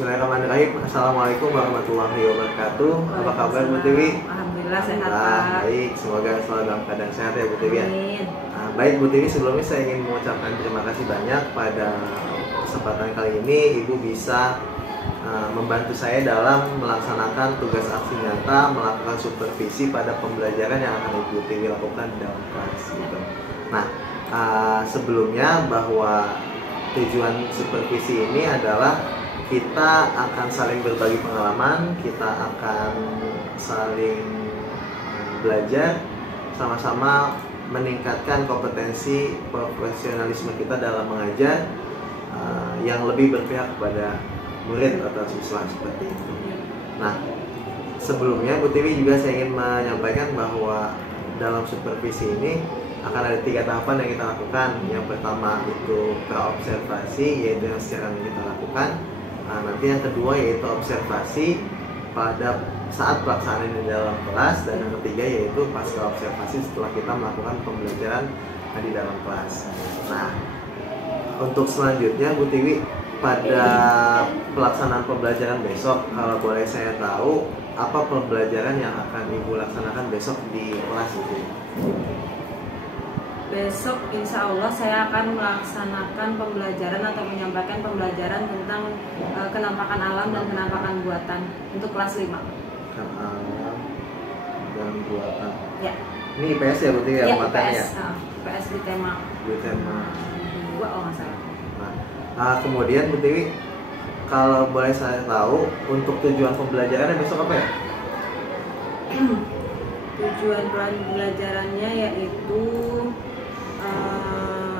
Bismillahirrahmanirrahim. Assalamualaikum warahmatullahi wabarakatuh. Apa kabar Bu Tiwi? Alhamdulillah sehat Alhamdulillah, Pak. baik. Semoga selalu dalam keadaan sehat ya Bu Tiwi. Amin. Baik Bu Tiwi, sebelumnya saya ingin mengucapkan terima kasih banyak pada kesempatan kali ini Ibu bisa membantu saya dalam melaksanakan tugas aksi nyata, melakukan supervisi pada pembelajaran yang akan Ibu Tiwi lakukan di dalam kelas gitu. Nah, sebelumnya bahwa tujuan supervisi ini adalah kita akan saling berbagi pengalaman, kita akan saling belajar, sama-sama meningkatkan kompetensi profesionalisme kita dalam mengajar yang lebih berpihak kepada murid atau siswa seperti itu. Nah, sebelumnya Bu Tiwi juga saya ingin menyampaikan bahwa dalam supervisi ini akan ada 3 tahapan yang kita lakukan. Yang pertama itu praobservasi, yaitu yang sekarang kita lakukan. Nanti yang kedua yaitu observasi pada saat pelaksanaan di dalam kelas, dan yang ketiga yaitu pasca observasi setelah kita melakukan pembelajaran di dalam kelas. Nah, untuk selanjutnya Bu Tiwi, pada pelaksanaan pembelajaran besok, kalau boleh saya tahu apa pembelajaran yang akan Ibu laksanakan besok di kelas itu? Besok insya Allah saya akan melaksanakan pembelajaran atau menyampaikan pembelajaran tentang kenampakan alam dan kenampakan buatan untuk kelas 5. Alam dan buatan. Ya. Ini IPS ya Bu Tiwi ya, matanya? IPS di tema. Di tema 2 kalau nggak salah. Nah, kemudian Bu Tiwi, kalau boleh saya tahu untuk tujuan pembelajarannya besok apa ya? Tujuan pembelajarannya yaitu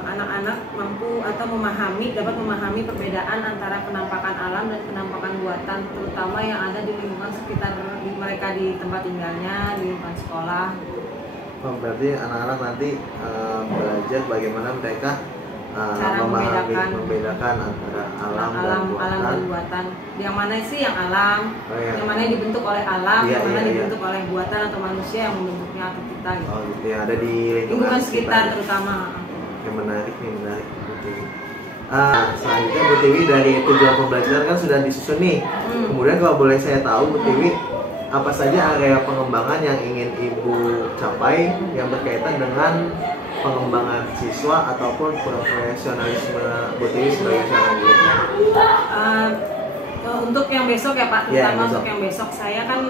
anak-anak mampu atau dapat memahami perbedaan antara penampakan alam dan penampakan buatan, terutama yang ada di lingkungan sekitar mereka, di tempat tinggalnya, di lingkungan sekolah. Berarti anak-anak nanti belajar bagaimana mereka cara membedakan antara alam dan buatan. Yang mana sih yang alam, yang mana yang dibentuk oleh alam, yang mana dibentuk oleh buatan atau manusia yang membentuknya atau kita gitu. Oh gitu ya, ada di lingkungan sekitar terutama. Yang menarik Bu Tiwi. Selanjutnya Bu Tiwi, dari tujuan pembelajaran kan sudah disusun nih. Kemudian kalau boleh saya tahu Bu Tiwi, apa saja area pengembangan yang ingin Ibu capai yang berkaitan dengan pengembangan siswa ataupun profesionalisme Bu Tiwi sebagai seorang guru? Untuk yang besok ya Pak, terutama untuk yang besok saya kan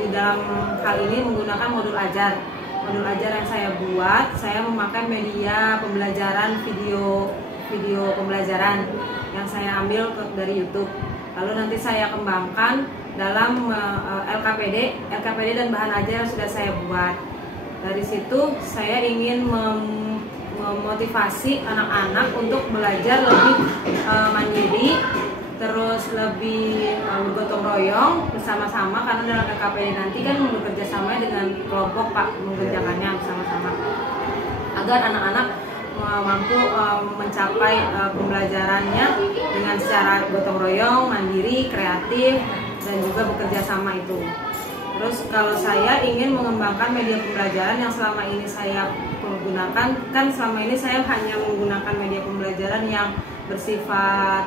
di dalam hal ini menggunakan modul ajar. Modul ajar yang saya buat, saya memakai media pembelajaran video pembelajaran yang saya ambil dari YouTube. Lalu nanti saya kembangkan dalam LKPD dan bahan ajar yang sudah saya buat. Dari situ saya ingin memotivasi anak-anak untuk belajar lebih mandiri, terus lebih bergotong royong bersama-sama, karena dalam LKPD nanti kan bekerja sama dengan kelompok Pak, mengerjakannya bersama-sama agar anak-anak mampu mencapai pembelajarannya dengan secara gotong royong, mandiri, kreatif, dan juga bekerja sama itu. Terus kalau saya ingin mengembangkan media pembelajaran yang selama ini saya menggunakan, kan selama ini saya hanya menggunakan media pembelajaran yang bersifat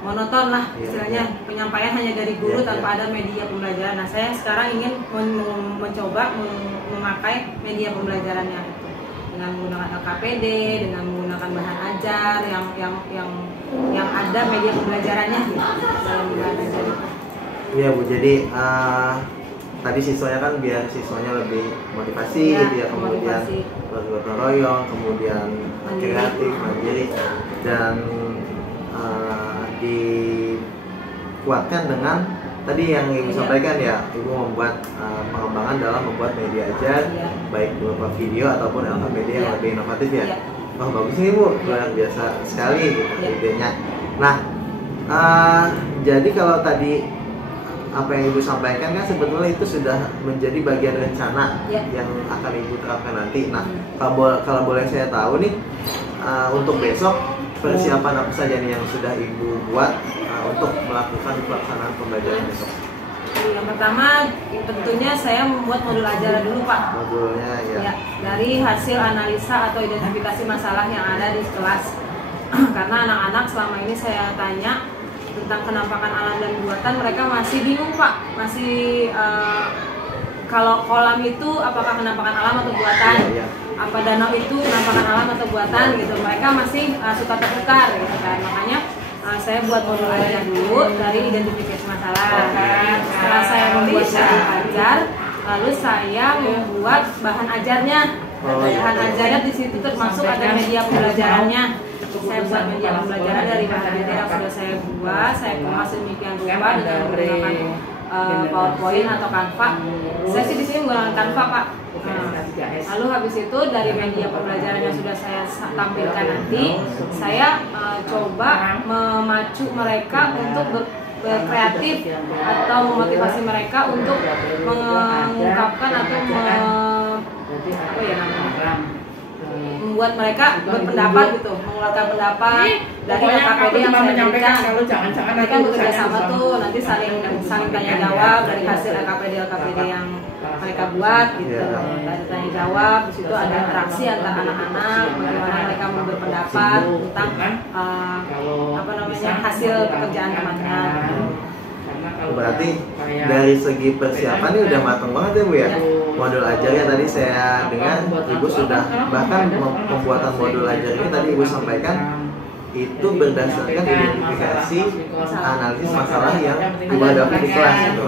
monoton lah istilahnya, penyampaian hanya dari guru tanpa ada media pembelajaran. Nah, saya sekarang ingin mencoba memakai media pembelajarannya itu dengan menggunakan LKPD, dengan menggunakan bahan ajar yang ada media pembelajarannya gitu dalam bahan ajar itu. Iya Bu, jadi tadi siswanya kan biar siswanya lebih motivasi gitu ya, kemudian bergotong royong, kemudian kreatif, mandiri, dan dikuatkan dengan tadi yang Ibu sampaikan ya, Ibu membuat pengembangan dalam membuat media ajar, baik berupa video ataupun LKPD yang lebih inovatif ya. Oh bagus nih Bu, luar biasa sekali gitu idenya. Nah, jadi kalau tadi apa yang Ibu sampaikan kan sebetulnya itu sudah menjadi bagian rencana yang akan Ibu terapkan nanti. Nah, kalau boleh saya tahu nih, untuk besok persiapan apa saja nih yang sudah Ibu buat untuk melakukan pelaksanaan pembelajaran besok? Yang pertama tentunya saya membuat modul ajar dulu Pak. Modulnya ya. Dari hasil analisa atau identifikasi masalah yang ada di kelas. Karena anak-anak selama ini saya tanya tentang penampakan alam dan buatan, mereka masih bingung Pak, masih kalau kolam itu apakah penampakan alam atau buatan, apa danau itu penampakan alam atau buatan gitu, mereka masih suka tertukar gitu kan. Makanya saya buat modul ajar dulu dari identifikasi masalah. Setelah saya membuat modul ajar, lalu saya membuat bahan ajarnya. Bahan ajarnya di situ termasuk ada media pembelajarannya. Saya buat media pembelajaran dari bahan ajar yang sudah saya buat, saya kemas sedemikian rupa dengan menggunakan PowerPoint atau Canva. Saya sih di sini menggunakan Canva Pak. Lalu habis itu dari media pembelajaran yang sudah saya tampilkan nanti, saya coba memacu mereka untuk berkreatif atau memotivasi mereka untuk mengungkapkan atau membuat mereka berpendapat gitu, mengeluarkan pendapat dari KKPD yang saya berikan. Nanti kan bekerja sama tuh, nanti saling tanya jawab dari hasil LKPD yang mereka buat gitu. Tanya jawab, di situ ada interaksi antara anak-anak, bagaimana mereka mau berpendapat tentang hasil pekerjaan teman-teman. Berarti dari segi persiapan ini udah matang banget ya Bu ya. Modul ajarnya tadi saya dengar Ibu sudah, bahkan pembuatan modul ajar ini tadi Ibu sampaikan itu berdasarkan identifikasi analisis masalah yang Ibu hadapi di kelas itu.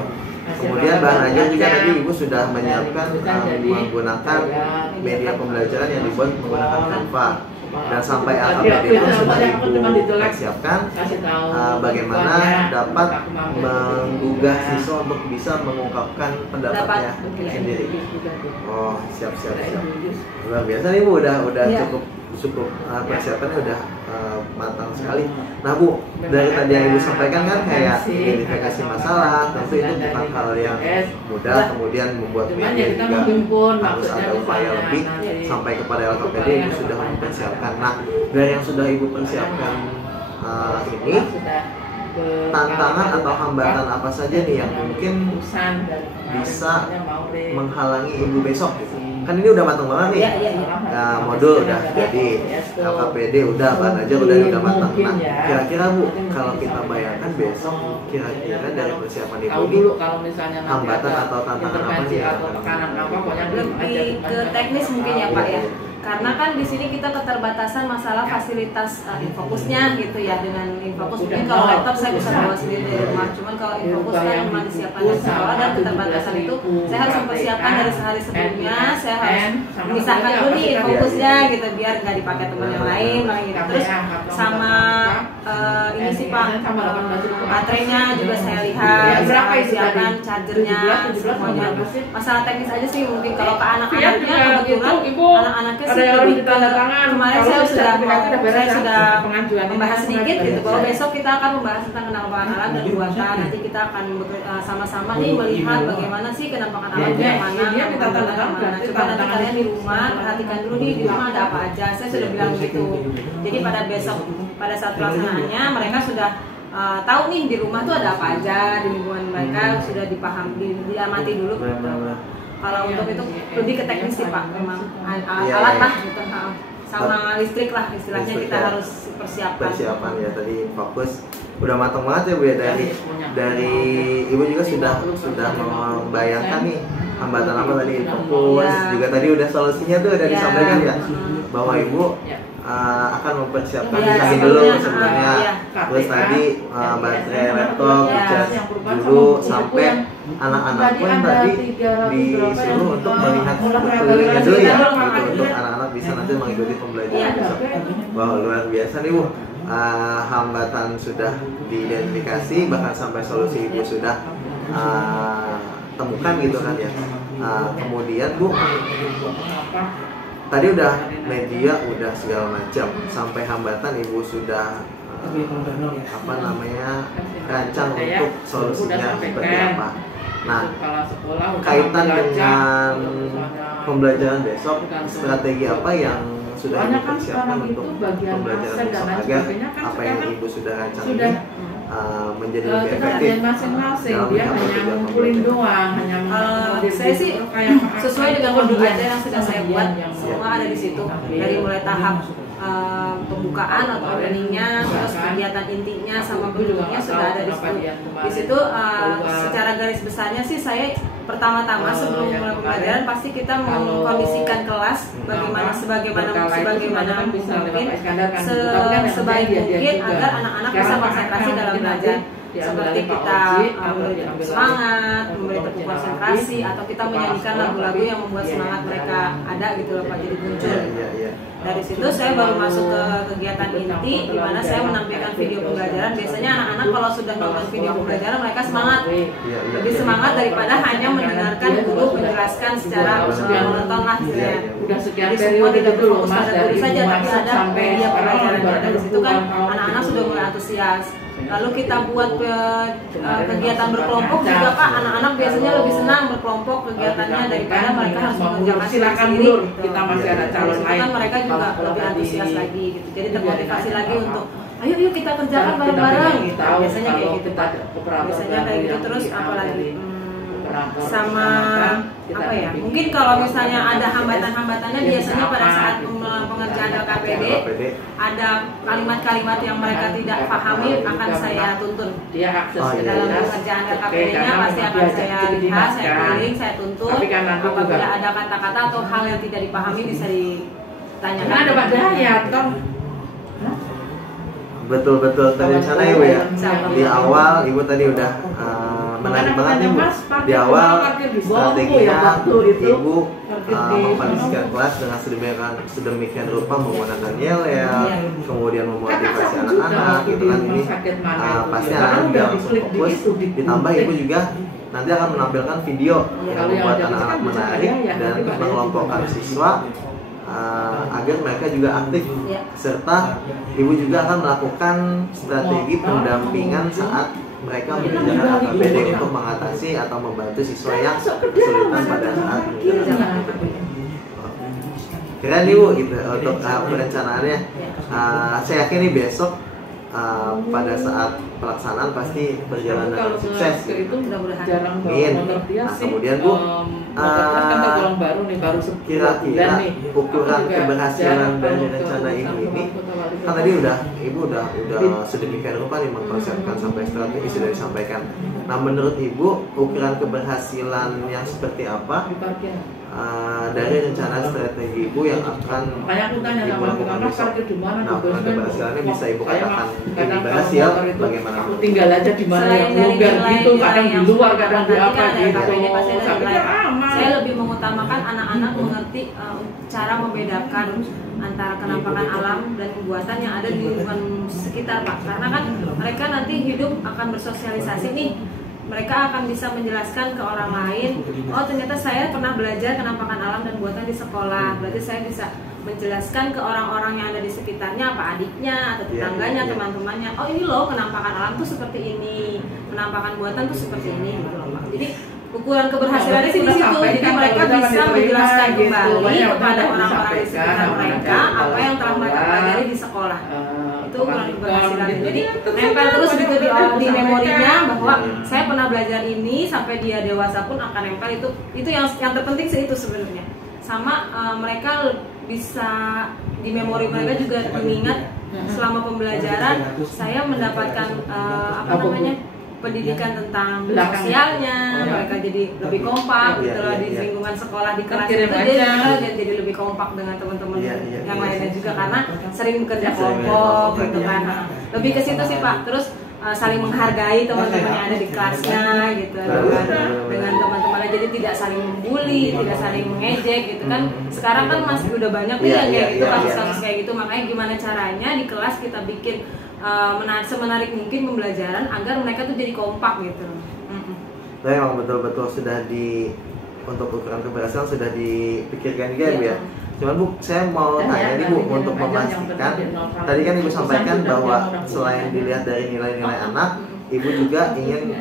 Kemudian bahan ajar juga tadi Ibu sudah menyiapkan menggunakan media pembelajaran yang dibuat menggunakan Canva. Dan sampai LKPD pun sudah Ibu persiapkan bagaimana dapat menggugah siswa untuk bisa mengungkapkan pendapatnya sendiri. Oh, siap. Luar biasa nih Bu, udah cukup persiapannya udah matang sekali. Nah Bu, dari tadi yang Ibu sampaikan kan kayak identifikasi masalah, tentu itu bukan hal yang mudah. Kemudian membuat media juga harus ada upaya lebih sampai kepada LKPD Ibu sudah mempersiapkan. Nah, dari yang sudah Ibu persiapkan ini, tantangan atau hambatan apa saja nih yang mungkin bisa menghalangi Ibu besok gitu? Kan ini udah matang banget nih. Nah, modul udah jadi, LKPD udah, bahan ajar udah matang. Nah, kira-kira Bu, kalau kita bayangkan besok, kira-kira dari persiapan Ibu ini hambatan atau tantangan apa sih? Lebih ke teknis mungkin ya Pak ya. Karena kan di sini kita keterbatasan masalah fasilitas Infocusnya gitu ya. Dengan Infocus mungkin kalau laptop saya bisa bawa sendiri dari rumah, cuman kalau Infocus kan memang disiapkan di sekolah, dan keterbatasan itu saya harus mempersiapkan dari sehari sebelumnya. Saya harus memisahkan dulu nih Infocusnya gitu biar nggak dipakai teman yang lain gitu. Terus sama ini sih Pak, baterainya juga saya lihat, saya siapkan chargernya semuanya. Masalah teknis aja sih mungkin kalau ke anak-anaknya, kebetulan anak-anaknya lebih ke kemarin saya sudah membahas sedikit gitu. Kalau besok kita akan membahas tentang penampakan alam dan buatan. Nanti kita akan sama-sama nih melihat bagaimana sih penampakan alamnya yang mana. Coba nanti kalian di rumah perhatikan dulu nih di rumah ada apa aja. Saya sudah bilang gitu. Jadi pada besok pada saat pelaksanaannya mereka sudah tahu nih di rumah tuh ada apa aja, di lingkungan mereka sudah dipahami, diamati dulu. Kalau untuk itu lebih ke teknis sih Pak, memang alat lah gitu, sama listrik lah istilahnya kita harus persiapan ya. Tadi fokus udah matang banget ya Bu ya, dari Ibu juga sudah membayangkan nih hambatan apa tadi, fokus juga tadi udah solusinya tuh udah disampaikan ya, bahwa Ibu akan mempersiapkan lagi dulu sebelumnya. Terus tadi baterai laptop dicas dulu, sampai anak-anak pun tadi disuruh untuk melihat sekelilingnya dulu ya, untuk anak-anak bisa nanti mengikuti pembelajaran besok. Wow, luar biasa nih Bu. Hambatan sudah diidentifikasi, bahkan sampai solusi Ibu sudah temukan gitu kan ya. Kemudian Bu, tadi udah media, udah segala macam, sampai hambatan Ibu sudah rancang untuk solusinya seperti apa. Nah, kaitan dengan pembelajaran besok, strategi apa yang sudah Ibu persiapkan untuk pembelajaran besok agar apa yang Ibu sudah rancang ini menjadi lebih efektif masing-masing. Dia hanya ngumpulin doang, saya sih sesuai dengan modul ajar yang sudah saya buat, semua ada di situ dari mulai tahap pembukaan atau openingnya, terus kegiatan intinya sama bentuknya sudah ada di situ. Di situ secara garis besarnya sih saya pertama-tama sebelum mulai pembelajaran pasti kita mengkondisikan kelas sebagaimana mungkin sebaik mungkin agar anak-anak bisa konsentrasi dalam belajar. Seperti kita memberi tepuk semangat, memberi tepuk konsentrasi, atau kita menyanyikan lagu-lagu yang membuat semangat mereka ada gitu loh Pak, jadi muncul. Dari situ saya baru masuk ke kegiatan inti, di mana saya menampilkan video pembelajaran. Biasanya anak-anak kalau sudah nonton video pembelajaran mereka semangat, lebih semangat daripada hanya mendengarkan guru menjelaskan secara monoton lah. Jadi semua tidak berfokus pada guru saja, tapi ada media pembelajarannya. Dari situ kan anak-anak sudah mulai antusias. Lalu kita buat kegiatan berkelompok juga Pak, anak-anak biasanya lebih senang berkelompok kegiatannya daripada mereka harus mengerjakan sendiri gitu. Kita masih ada calon lain. Kan mereka juga lebih antusias lagi gitu. Jadi termotivasi lagi untuk ayo yuk kita kerjakan bareng-bareng gitu. Biasanya kayak gitu Pak. Biasanya kayak gitu. Terus apa lagi? Sama apa ya? Mungkin kalau misalnya ada hambatan-hambatannya biasanya pada saat pengerjaan LKPD ada kalimat-kalimat yang mereka tidak pahami akan saya tuntun. Dalam pengerjaan LKPD-nya pasti akan saya lihat, saya keliling, saya tuntun. Apabila ada kata-kata atau hal yang tidak dipahami bisa ditanyakan. Ada Pak Dayat kan? Betul-betul terencana Ibu ya. Di awal Ibu tadi udah menarik banget nih Bu. Di awal strateginya Ibu mengkondisikan kelas dengan sedemikian rupa menggunakan yel-yel, kemudian memotivasi anak-anak gitu kan. Ini pasti anak-anak juga langsung fokus. Ditambah Ibu juga nanti akan menampilkan video yang membuat anak-anak menarik dan mengelompokkan siswa agar mereka juga aktif, serta Ibu juga akan melakukan strategi pendampingan saat mereka mengerjakan LKPD untuk mengatasi atau membantu siswa yang kesulitan pada saat mengerjakan. Keren Ibu gitu untuk perencanaannya. Saya yakin nih besok pada saat pelaksanaan pasti berjalan dengan sukses. Nah, kemudian Bu, kira-kira ukuran keberhasilan dari rencana ini kan tadi Ibu udah sedemikian rupa nih mengkonsepkan sampai strategi sudah disampaikan. Nah, menurut Ibu ukuran keberhasilan yang seperti apa dari rencana strategi Ibu yang akan Ibu lakukan besok? Nah, ukuran keberhasilannya bisa Ibu katakan ini berhasil bagaimana? Tinggal aja di mana yang longgar gitu, kadang di luar, kadang di apa gitu. Saya lebih mengutamakan anak-anak mengerti cara membedakan antara kenampakan alam dan pembuatan yang ada di lingkungan sekitar Pak. Karena kan mereka nanti hidup akan bersosialisasi nih. Mereka akan bisa menjelaskan ke orang lain, oh ternyata saya pernah belajar kenampakan alam dan buatan di sekolah. Berarti saya bisa menjelaskan ke orang-orang yang ada di sekitarnya, apa adiknya atau tetangganya, teman-temannya. Oh ini loh kenampakan alam tuh seperti ini, penampakan buatan tuh seperti ini gitu loh Pak. Jadi ukuran keberhasilannya sih di situ. Jadi mereka bisa menjelaskan kembali kepada orang-orang di sekitar mereka apa yang telah mereka pelajari di sekolah. Itu ukuran keberhasilan. Jadi nempel terus gitu di memorinya bahwa saya pernah belajar ini sampai dia dewasa pun akan nempel. Itu yang terpenting sih itu sebenarnya. Sama mereka bisa di memori mereka juga mengingat selama pembelajaran saya mendapatkan pendidikan tentang sosialnya, mereka jadi lebih kompak gitu loh di lingkungan sekolah, di kelas itu jadi lebih kompak dengan teman-teman yang lainnya juga karena sering bekerja kelompok gitu kan. Lebih ke situ sih Pak. Terus saling menghargai teman-teman yang ada di kelasnya gitu dengan teman-temannya, jadi tidak saling membuli, tidak saling mengejek gitu kan. Sekarang kan masih udah banyak nih yang kayak gitu, kasus-kasus kayak gitu. Makanya gimana caranya di kelas kita bikin semenarik mungkin pembelajaran agar mereka tuh jadi kompak gitu. Nah, memang betul-betul sudah untuk ukuran keberhasilan sudah dipikirkan juga ya Bu ya. Cuman Bu, saya mau tanya nih Bu, untuk memastikan tadi kan Ibu sampaikan bahwa selain dilihat dari nilai-nilai anak, Ibu juga ingin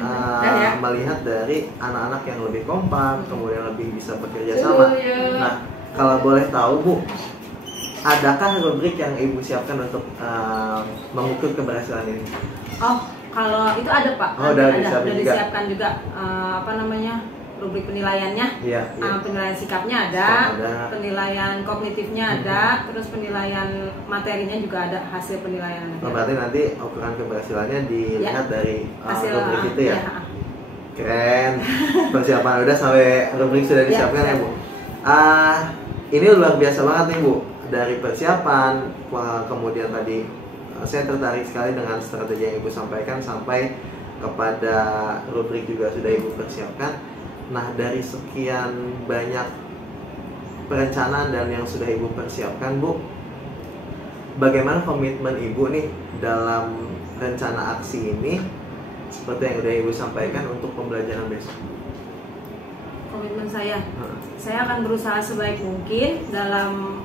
melihat dari anak-anak yang lebih kompak, kemudian lebih bisa bekerja sama. Nah, kalau boleh tahu Bu, adakah rubrik yang Ibu siapkan untuk mengukur keberhasilan ini? Oh, kalau itu ada Pak. Oh, udah disiapkan juga rubrik penilaiannya. Iya, iya. Penilaian sikapnya ada, penilaian kognitifnya ada, terus penilaian materinya juga ada, hasil penilaian. Berarti nanti ukuran keberhasilannya dilihat dari hasil rubrik itu ya? Ya. Keren. Persiapan udah sampai rubrik sudah disiapkan ya Bu. Ini luar biasa banget nih Bu. Dari persiapan, kemudian tadi saya tertarik sekali dengan strategi yang Ibu sampaikan sampai kepada rubrik juga sudah Ibu persiapkan. Nah, dari sekian banyak perencanaan dan yang sudah Ibu persiapkan Bu, bagaimana komitmen Ibu nih dalam rencana aksi ini seperti yang sudah Ibu sampaikan untuk pembelajaran besok? Komitmen saya akan berusaha sebaik mungkin dalam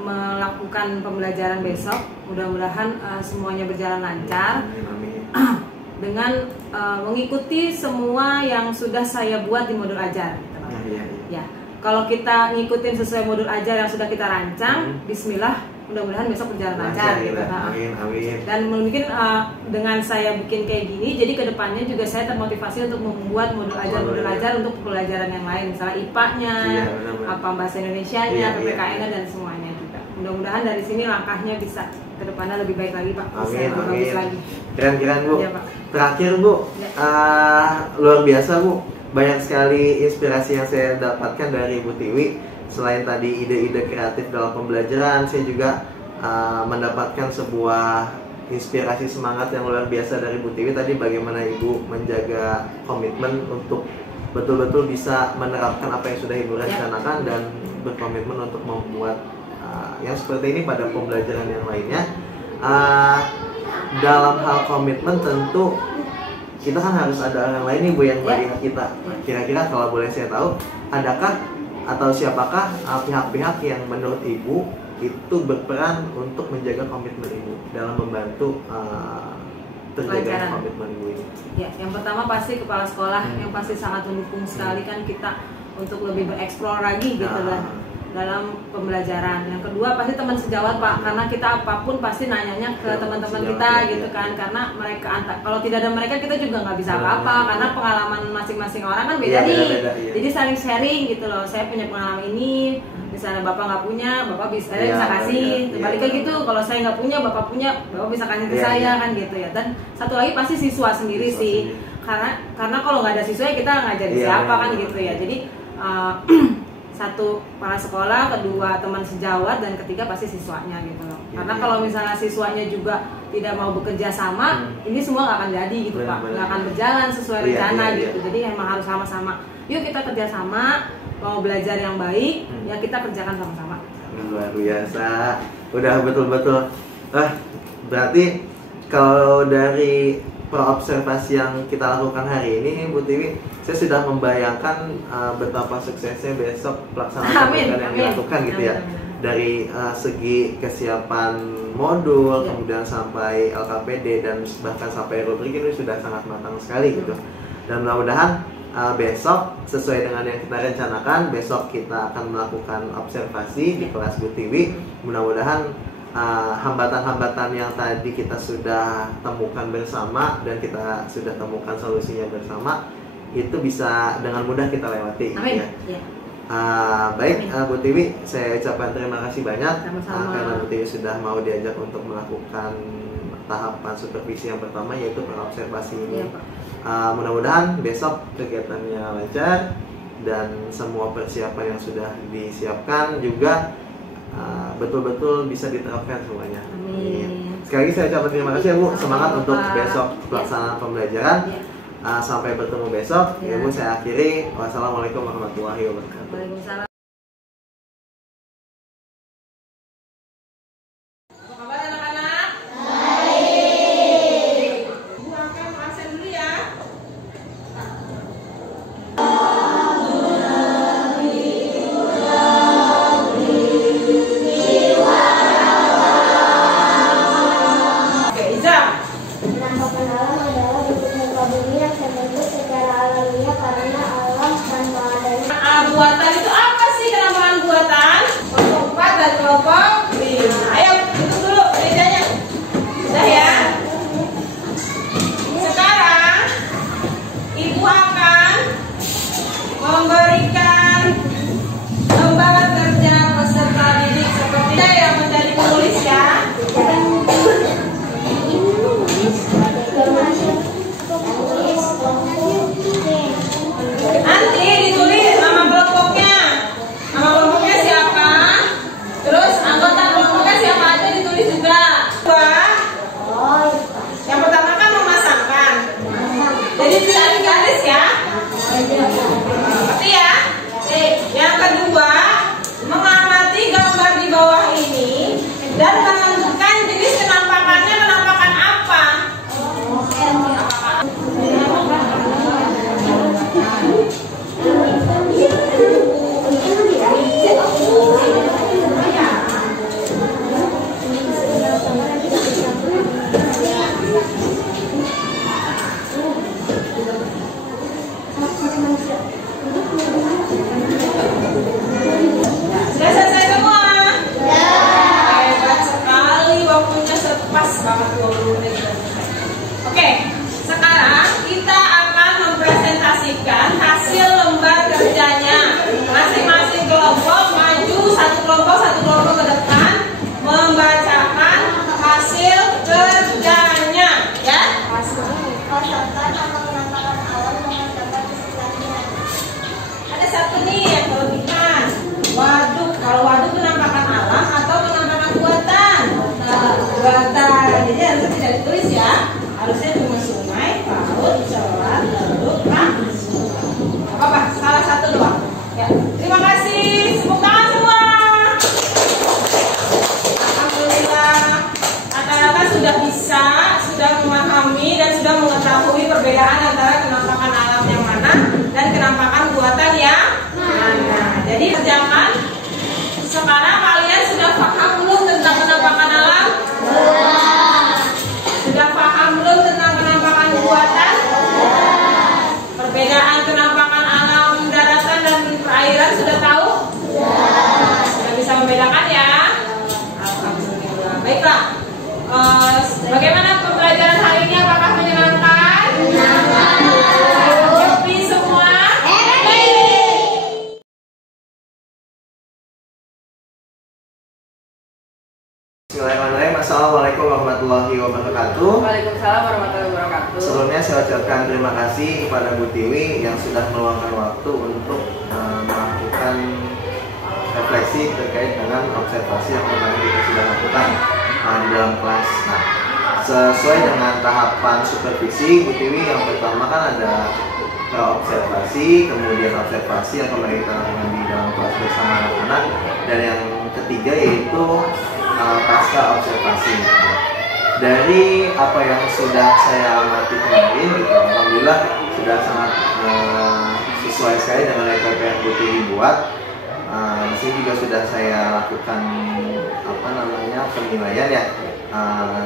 melakukan pembelajaran besok. Mudah-mudahan semuanya berjalan lancar. Amin. Dengan mengikuti semua yang sudah saya buat di modul ajar. Ya, kalau kita ngikutin sesuai modul ajar yang sudah kita rancang, Bismillah, mudah-mudahan besok berjalan lancar. Gitu. Amin, amin. Dan mungkin dengan saya bikin kayak gini, jadi kedepannya juga saya termotivasi untuk membuat modul ajar untuk pelajaran yang lain, misalnya IPA-nya, bahasa Indonesia-nya, PPKN-nya dan semuanya juga. Mudah-mudahan dari sini langkahnya bisa kedepannya lebih baik lagi Pak. Amin, lebih bagus lagi. Keren-keren Bu. Ya, Pak. Terakhir Bu, luar biasa Bu. Banyak sekali inspirasi yang saya dapatkan dari Bu Tiwi. Selain tadi ide-ide kreatif dalam pembelajaran, saya juga mendapatkan sebuah inspirasi semangat yang luar biasa dari Bu Tiwi. Tadi bagaimana Ibu menjaga komitmen untuk betul-betul bisa menerapkan apa yang sudah Ibu rencanakan dan berkomitmen untuk membuat yang seperti ini pada pembelajaran yang lainnya. Dalam hal komitmen tentu kita kan harus ada orang lain nih Bu yang melihat kita. Kira-kira kalau boleh saya tahu, adakah atau siapakah pihak-pihak yang menurut Ibu itu berperan untuk menjaga komitmen Ibu dalam membantu terjaga komitmen Ibu ini? Ya, yang pertama pasti kepala sekolah yang pasti sangat mendukung sekali kan kita untuk lebih bereksplor lagi gitu lah dalam pembelajaran. Yang kedua pasti teman sejawat Pak, karena kita apapun pasti nanyanya ke teman-teman kita gitu kan, karena mereka kalau tidak ada mereka kita juga nggak bisa apa-apa, karena pengalaman masing-masing orang kan beda nih. Jadi saling sharing gitu loh. Saya punya pengalaman ini, misalnya Bapak nggak punya, Bapak bisa kasih. Baliknya gitu, kalau saya nggak punya, Bapak punya, Bapak bisa kasih ke saya kan gitu ya. Dan satu lagi pasti siswa sendiri sih, karena kalau nggak ada siswa ya kita ngajarin siapa kan gitu ya. Jadi satu kepala sekolah, kedua teman sejawat, dan ketiga pasti siswanya gitu loh. Karena kalau misalnya siswanya juga tidak mau bekerja sama, ini semua nggak akan jadi gitu Pak, nggak akan berjalan sesuai rencana gitu. Jadi emang harus sama-sama. Yuk kita kerja sama, mau belajar yang baik, ya kita kerjakan sama-sama. Luar biasa, udah betul-betul. Berarti kalau dari observasi yang kita lakukan hari ini Bu Tiwi, saya sudah membayangkan betapa suksesnya besok pelaksanaan yang dilakukan gitu ya. Dari segi kesiapan modul, kemudian sampai LKPD dan bahkan sampai rubrik ini sudah sangat matang sekali gitu. Dan mudah-mudahan besok sesuai dengan yang kita rencanakan, besok kita akan melakukan observasi di kelas Bu Tiwi. Mudah-mudahan hambatan-hambatan yang tadi kita sudah temukan bersama dan kita sudah temukan solusinya bersama itu bisa dengan mudah kita lewati. Amin. Ya. Baik Bu Tiwi, saya ucapkan terima kasih banyak karena Bu Tiwi sudah mau diajak untuk melakukan tahapan supervisi yang pertama, yaitu observasi ini. Mudah-mudahan besok kegiatannya lancar dan semua persiapan yang sudah disiapkan juga betul-betul bisa diterapkan semuanya. Amin. Sekali lagi saya ucapkan terima kasih ya Bu, semangat untuk besok pelaksanaan pembelajaran. Sampai bertemu besok. Ya Bu, saya akhiri. Wassalamualaikum warahmatullahi wabarakatuh. Waalaikumsalam. Buatan itu apa sih kenamaan buatan? Kelompok 4 dan kelompok 5. Ayo tutup dulu mejanya. Sudah ya. Sekarang Ibu akan satu nih yang kelebihan. Waduk, kalau waduk penampakan alam atau penampakan buatan? Buatan. Jadi harusnya tidak ditulis ya. Harusnya cuma sungai, laut, selat, teluk, apa? Salah satu doang. Ya. Terima kasih. Tepuk tangan semua. Alhamdulillah. Rata-rata sudah bisa, sudah memahami dan sudah mengetahui perbedaan antara penampakan alam yang mana dan penampakan buatan yang mana. Jadi kerjakan. Sekarang kalian sudah paham belum tentang penampakan alam? Sudah paham belum tentang penampakan buatan? Perbedaan penampakan alam daratan dan perairan sudah tahu? Sudah bisa membedakan ya? Alhamdulillah. Baiklah. Bagaimana pembelajaran hari ini? Apakah menyenangkan? Happy semua? Bismillahirrahmanirrahim. Assalamualaikum warahmatullahi wabarakatuh. Waalaikumsalam warahmatullahi wabarakatuh. Sebelumnya saya ucapkan terima kasih kepada Bu Tiwi yang sudah meluangkan waktu untuk melakukan refleksi terkait dengan observasi yang kemarin kita sudah lakukan di dalam kelas. Nah, sesuai dengan tahapan supervisi Bu Tiwi, yang pertama kan ada observasi, kemudian observasi yang kemarin kita lakukan di dalam kelas bersama anak-anak, dan yang ketiga yaitu pasca observasi. Dari apa yang sudah saya amati kemarin, gitu, alhamdulillah sudah sangat sesuai sekali dengan EKP yang Bu Tiwi buat. Di sini juga sudah saya lakukan penilaian ya,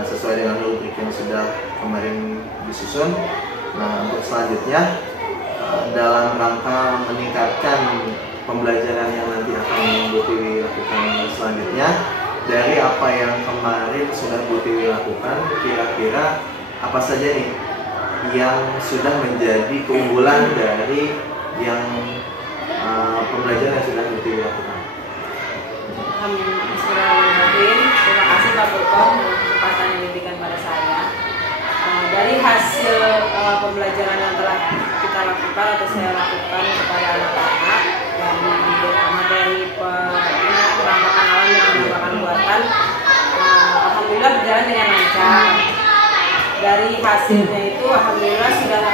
sesuai dengan rubrik yang sudah kemarin disusun. Nah, untuk selanjutnya dalam rangka meningkatkan pembelajaran yang nanti akan Bu Tiwi lakukan selanjutnya, dari apa yang kemarin sudah Bu Tiwi lakukan, kira-kira apa saja nih yang sudah menjadi keunggulan dari yang pembelajaran yang sudah Bu Tiwi lakukan? Bismillahirrahmanirrahim. Terima kasih Pak Bukong untuk kesempatan yang diberikan pada saya. Dari hasil pembelajaran yang telah kita lakukan atau saya lakukan kepada anak-anak dari materi penampakan alam dan penampakan buatan, alhamdulillah berjalan dengan lancar. Dari hasilnya itu alhamdulillah sudah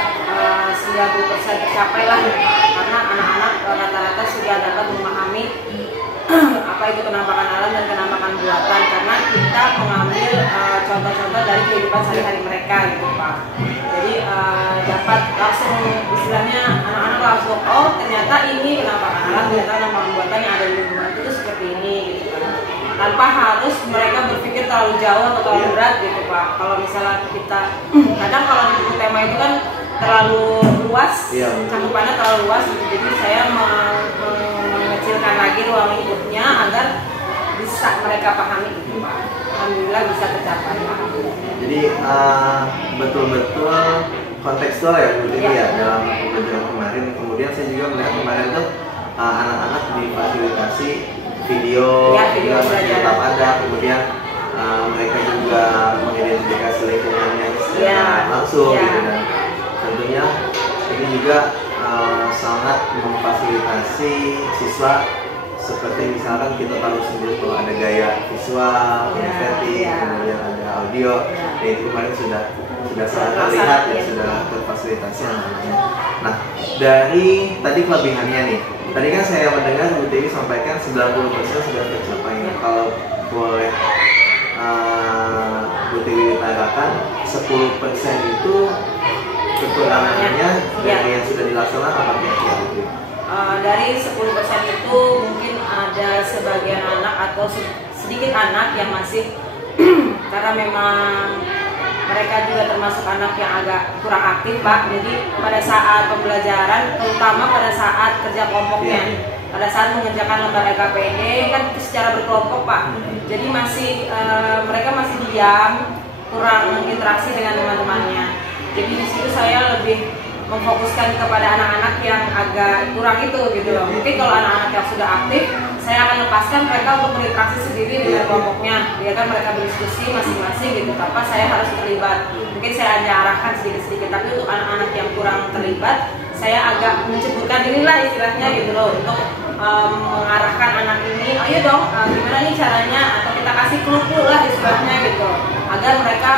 90% tercapai lah, karena anak-anak rata-rata sudah dapat memahami apa itu penampakan alam dan penampakan buatan, karena kita mengambil contoh-contoh dari kehidupan sehari-hari mereka gitu Pak. Jadi dapat langsung, istilahnya anak-anak langsung, oh ternyata ini penampakan alam, ternyata penampakan buatan yang ada di lingkungan itu seperti ini gitu kan. Tanpa harus mereka berpikir terlalu jauh atau terlalu berat gitu Pak. Kalau misalnya kita kadang kalau di buku tema itu kan terlalu luas, cakupannya terlalu luas gitu. Jadi saya mengecilkan lagi ruang lingkupnya agar bisa mereka pahami gitu Pak. Alhamdulillah bisa tercapai. Jadi betul-betul kontekstual ya Bu Tiwi ya dalam pembelajaran kemarin. Kemudian saya juga melihat kemarin tuh anak-anak difasilitasi video juga masih tetap ada. Kemudian mereka juga mengidentifikasi lingkungannya secara langsung gitu, dan tentunya ini juga sangat memfasilitasi siswa. Seperti misalkan kita tahu sendiri kalau ada gaya visual, estetik, kemudian ada audio, itu kemarin sudah sangat terlihat ya, sudah terfasilitasi namanya. Nah, dari tadi kelebihannya nih, tadi kan saya mendengar Bu Tiwi sampaikan 90% sudah tercapai. Kalau boleh Bu Tiwi utarakan, 10% itu kekurangannya dari yang sudah dilaksanakan apa kira-kira? Dari 10% itu mungkin ada sebagian anak atau sedikit anak yang masih karena memang mereka juga termasuk anak yang agak kurang aktif Pak. Jadi pada saat pembelajaran, terutama pada saat kerja kelompoknya, pada saat mengerjakan lembar LKPD kan itu secara berkelompok Pak. Jadi mereka masih diam, kurang interaksi dengan teman-temannya. Jadi di situ saya lebih memfokuskan kepada anak-anak yang agak kurang itu gitu loh. Mungkin kalau anak-anak yang sudah aktif, saya akan lepaskan mereka untuk berinteraksi sendiri dengan kelompoknya, biarkan mereka berdiskusi masing-masing gitu, tanpa saya harus terlibat. Mungkin saya hanya arahkan sedikit-sedikit, tapi untuk anak-anak yang kurang terlibat, saya agak menceburkan inilah istilahnya gitu loh, untuk mengarahkan anak ini, ayo dong gimana nih caranya, atau kita kasih clue lah istilahnya gitu, agar mereka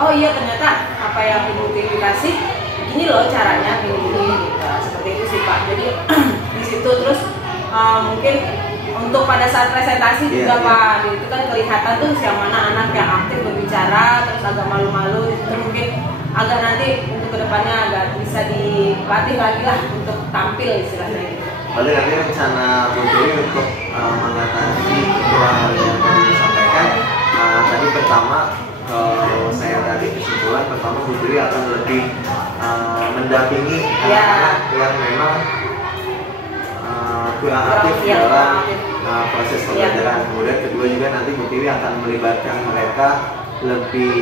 oh iya ternyata apa yang ibu Tiwi kasih gini loh caranya, gini gitu. Seperti itu sih Pak. Jadi di situ terus mungkin untuk pada saat presentasi juga Pak, itu kan kelihatan tuh yang mana anak yang aktif berbicara terus agak malu-malu, itu mungkin agak nanti untuk kedepannya agak bisa dilatih lagi lah untuk tampil istilahnya gitu. Lalu nanti rencana Bu Tiwi untuk mengatasi dua hal yang tadi disampaikan, tadi pertama saya tadi kesimpulan pertama Bu Tiwi akan lebih mendampingi anak-anak yang memang kurang aktif dalam proses pembelajaran. Kemudian kedua juga nanti Bu Tiwi akan melibatkan mereka lebih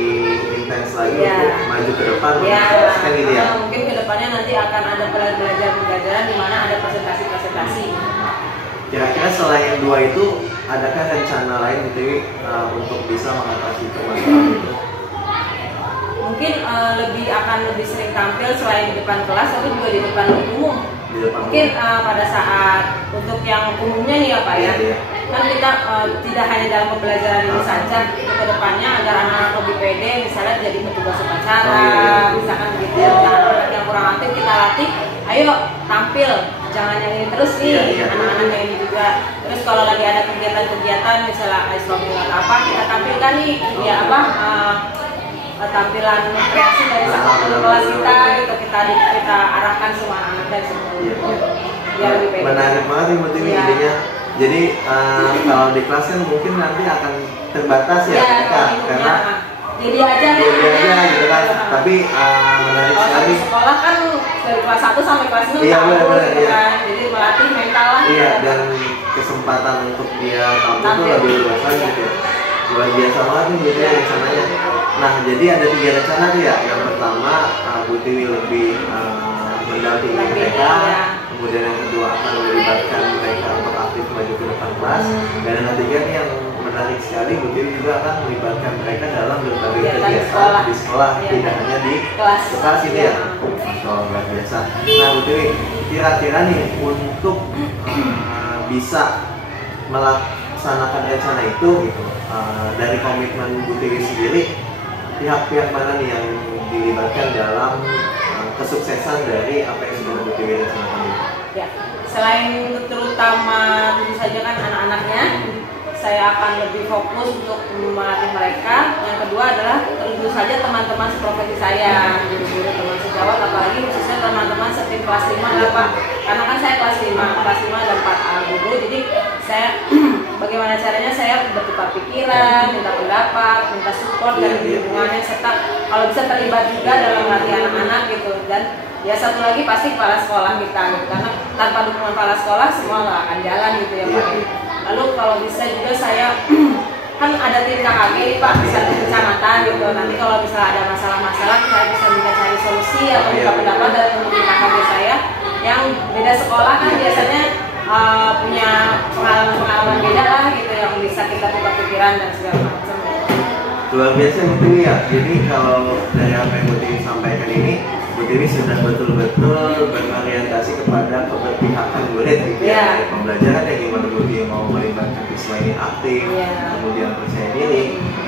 intens lagi untuk maju ke depan menjelaskan gitu ya. Mungkin kedepannya nanti akan ada pembelajaran di mana ada presentasi. Kira-kira selain dua itu, adakah rencana lain Bu Tiwi untuk bisa mengatasi permasalahan itu? Mungkin lebih sering tampil selain di depan kelas, tapi juga di depan umum. Mungkin pada saat untuk yang umumnya nih ya Pak ya, kan kita tidak hanya dalam pembelajaran ini saja, untuk kedepannya agar anak-anak lebih pede, misalnya jadi petugas upacara, misalkan begitu. Anak-anak yang kurang aktif kita latih, ayo tampil, jangan yang ini terus nih, anak-anak yang ini juga. Terus kalau lagi ada kegiatan-kegiatan, misalnya Islamiyah apa, kita tampilkan nih, ya apa, tampilan kreasi dari satu kelas kita gitu, kita arahkan semua anak dan semua. Biar lebih pede. Menarik banget nih Bu Tiwi idenya. Jadi kalau di kelas kan mungkin nanti akan terbatas ya mereka, karena jadi aja gitu kan. Tapi menarik sekali. Sekolah kan dari kelas 1 sampai kelas 6 gitu kan. Jadi melatih mental lah. Iya, dan kesempatan untuk dia tampil itu lebih luas lagi gitu. Luar biasa banget nih Bu Tiwi rencananya. Nah, jadi ada 3 rencana tuh ya. Yang pertama Bu Tiwi lebih mendampingi mereka. Kemudian yang kedua akan melibatkan mereka untuk aktif maju ke depan kelas. Dan yang ketiga nih yang menarik sekali, Bu Tiwi juga akan melibatkan mereka dalam berbagai kegiatan di sekolah, tidak hanya di kelas ini ya. Masya Allah, luar biasa. Nah Bu Tiwi, kira-kira nih untuk bisa melaksanakan rencana itu gitu, dari komitmen Bu Tiwi sendiri, pihak-pihak mana nih yang dilibatkan dalam kesuksesan dari apa yang sudah Bu Tiwi rencanakan ini? Ya, selain terutama tentu saja kan anak-anaknya, saya akan lebih fokus untuk melatih mereka. Yang kedua adalah tentu saja teman-teman seprofesi saya, guru-guru teman sejawat, apalagi khususnya teman-teman setim kelas 5 lah Pak. Karena kan saya kelas 5 ada 4 guru, jadi saya bagaimana caranya saya bertukar pikiran, minta pendapat, minta support dan dukungannya, serta kalau bisa terlibat juga dalam melatih anak-anak gitu. Dan ya satu lagi pasti kepala sekolah kita gitu, karena tanpa dukungan kepala sekolah semua nggak akan jalan gitu ya Pak. Lalu kalau bisa juga saya kan ada tim KKG nih Pak, bisa di kecamatan gitu. Nanti kalau misalnya ada masalah-masalah, saya bisa minta cari solusi atau minta pendapat dari teman-teman KKG saya yang beda sekolah kan biasanya punya pengalaman-pengalaman beda lah gitu, yang bisa kita tukar pikiran dan segala macam. Luar biasa Bu Tiwi ya. Jadi kalau dari apa yang Bu Tiwi sampaikan ini, Bu Tiwi sudah betul-betul berorientasi kepada keberpihakan murid gitu ya. Dari pembelajaran ya, gimana Bu Tiwi mau melibatkan siswa ini aktif, kemudian percaya diri.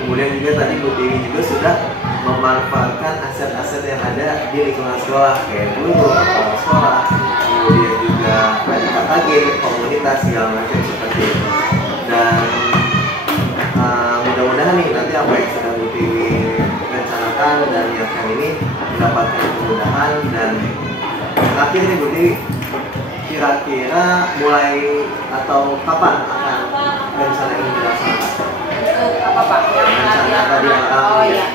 Kemudian juga tadi Bu Tiwi juga sudah memanfaatkan aset-aset yang ada di lingkungan sekolah, kayak guru, kepala sekolah, kemudian juga ada KKG, komunitas segala macam seperti itu. Dan mudah-mudahan nih nanti apa yang sudah Bu Tiwi rencanakan dan niatkan ini mendapatkan kemudahan. Dan terakhir nih Bu Tiwi, kira-kira mulai atau kapan akan rencana ini dilaksanakan? Untuk apa Pak? Yang rencana tadi yang iya.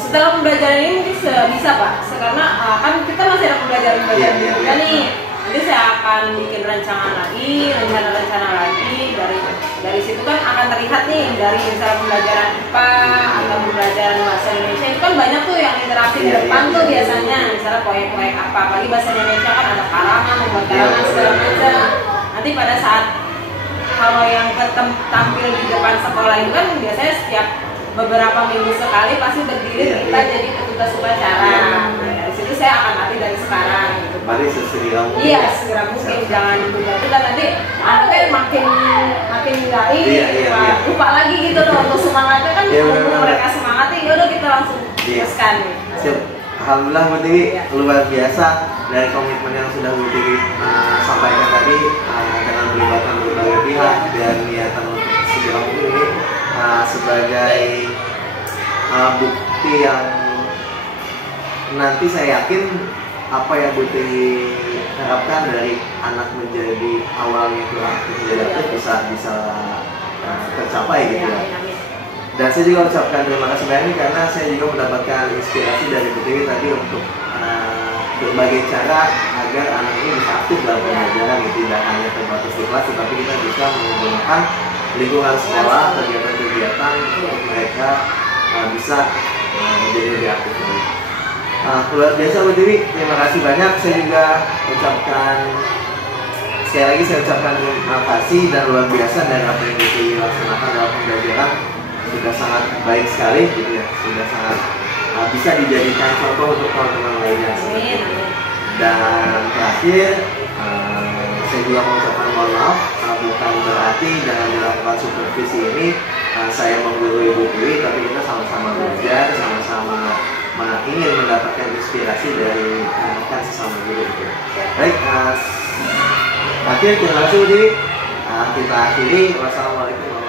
Setelah pembelajaran ini mungkin bisa Pak, karena kan kita masih ada pembelajaran juga nih. Nanti saya akan bikin rencana lagi, dari situ kan akan terlihat nih, dari misalnya pembelajaran IPA atau pembelajaran bahasa Indonesia itu kan banyak tuh yang interaksi di depan tuh biasanya, misalnya proyek-proyek apa, apalagi bahasa Indonesia kan ada karangan, membuat karangan segala macam. Nanti pada saat kalau yang tampil di depan sekolah itu kan biasanya setiap beberapa minggu sekali pasti berdiri kita jadi petugas upacara. Nah, dari situ saya akan latih dari sekarang gitu. Mari sesegera mungkin. Iya, segera mungkin, jangan ditunda-tunda, nanti anaknya makin nggak ini, lupa lagi gitu loh. Untuk semangatnya kan, mereka semangatnya, yaudah kita langsung teruskan. Siap. Alhamdulillah Bu Tiwi, luar biasa dari komitmen yang sudah Bu Tiwi sampaikan tadi, dengan melibatkan berbagai pihak dan niatan untuk segera mungkin ini sebagai bukti yang nanti saya yakin apa yang Bu Tiwi harapkan dari anak menjadi awalnya itu aktif menjadi aktif bisa tercapai gitu ya. Dan saya juga ucapkan terima kasih banyak karena saya juga mendapatkan inspirasi dari Bu Tiwi tadi untuk berbagai cara agar anak ini bisa aktif dalam pembelajaran, tidak hanya terbatas di kelas, tetapi kita bisa menggunakan lingkungan sekolah, kegiatan-kegiatan untuk mereka bisa menjadi lebih aktif. Luar biasa Bu Tiwi, terima kasih banyak. Saya juga ucapkan sekali lagi terima kasih dan luar biasa dari apa yang Bu Tiwi laksanakan dalam pembelajaran. Sudah sangat baik sekali gitu ya, sudah sangat bisa dijadikan contoh untuk teman-teman lainnya. Dan terakhir saya juga mengucapkan mohon maaf, bukan berarti dengan dilakukan supervisi ini saya menggurui Bu Tiwi, tapi kita sama-sama belajar, sama-sama ingin mendapatkan inspirasi dari rekan sesama guru itu. Baik, akhir terima kasih Bu Tiwi. Kita akhiri. Wassalamualaikum.